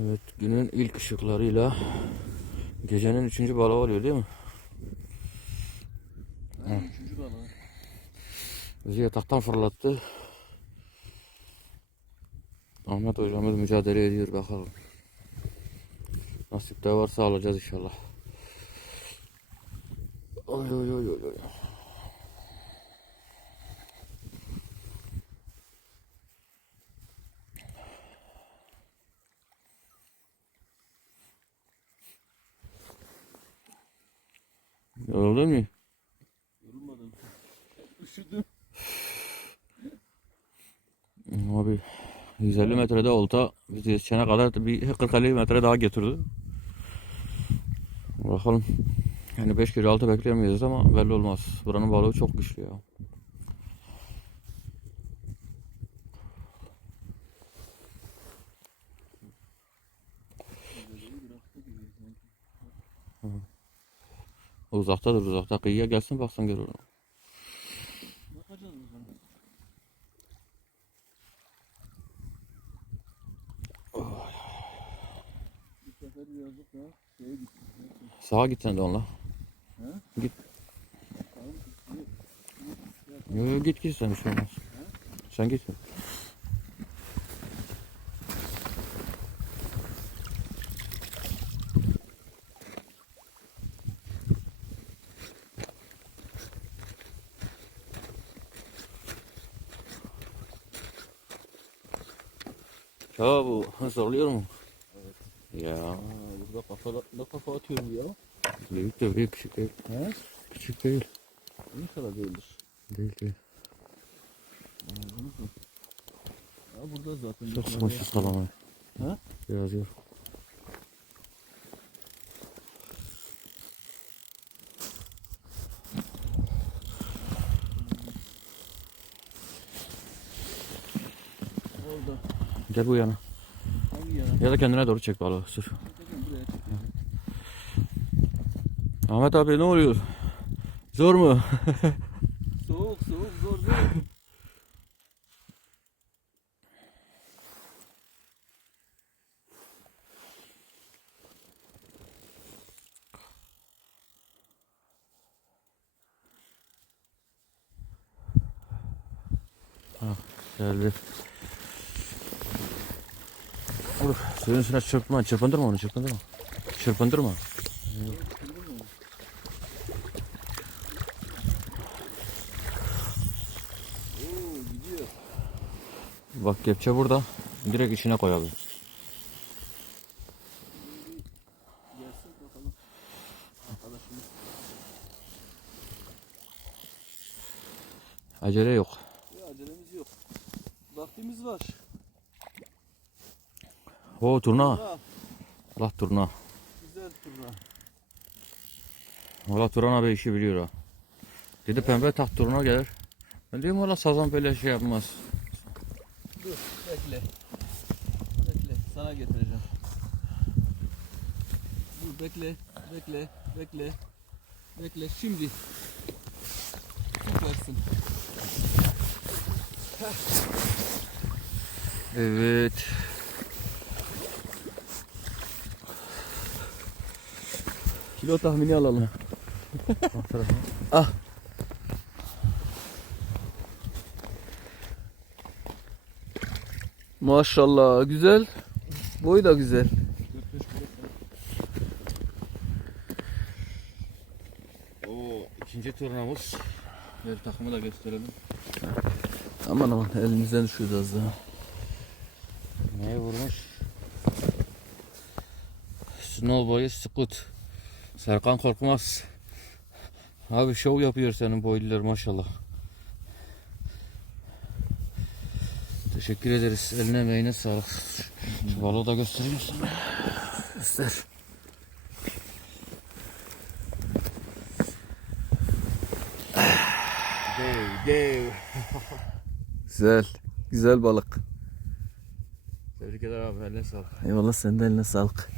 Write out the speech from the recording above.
Evet günün ilk ışıklarıyla gecenin üçüncü balığı oluyor değil mi? Üçüncü balığı. Bizi yataktan fırlattı. Ahmet hocamız mücadele ediyor bakalım. Nasip de varsa alacağız inşallah. Oy oy oy oy. oy. Yoruldun mu? Yorulmadım. Üşüdüm. Abi 150 metrede olta bizi yetişene kadar da bir 40-50 metre daha getirdi. Bakalım. Yani 5 kilo altı bekleyemeyiz ama belli olmaz. Buranın balığı çok güçlü ya. Uzaktadır uzakta. Kıyıya gelsin baksan görür. Bakacağız o. Bir sefer birazcık daha şeye. Sağa gitsen de onunla. Git. Bakalım. Yo, yo, git git sen bir şey olmaz. Sen git. Ya bu zorluyor mu? Evet. Ya Aa, burada kafa, ne kafa atıyorum ya? büyük de büyük küçük değil. He? Küçük değil. İnşallah değildir. Değil değil. Anladınız mı? Ya burada zaten. Çok yukarıda- sıkmışız kalamayı. Ha? Biraz yor. Orada. Gel bu yana. Hangi yana? Ya da kendine doğru çek balığı. Çekeceğim. Ahmet abi ne oluyor? Zor mu? Soğuk soğuk zor değil. Geldi. Vur. Suyun üstüne çırpma. Çırpındırma onu çırpındırma. Çırpındırma. Bak kepçe burada. Direkt içine koy abi. Acele yok. Ya acelemiz yok. Vaktimiz var. O turna. Allah turna. güzel turna. Valla Turan abi işi biliyor ha. Dedi pembe tak turna gelir. Ben diyorum valla sazan böyle şey yapmaz. Dur bekle. Bekle sana getireceğim. Dur bekle bekle bekle. Bekle şimdi. Süpersin. Evet. Kilo tahmini alalım. Ah. Maşallah güzel. Boy da güzel. Oo ikinci turnamız. Gel takımı da gösterelim. Aman aman elimizden düşüyordu az daha. Neye vurmuş? Snowboy'u Scoot. Serkan Korkmaz. Abi şov yapıyor senin boylular maşallah. Teşekkür ederiz. Eline emeğine sağlık. Şu balığı da göstereyim sana. Göster. Dev, dev. Güzel. Güzel balık. Tebrik ederim abi. Eline sağlık. Eyvallah senin de eline sağlık.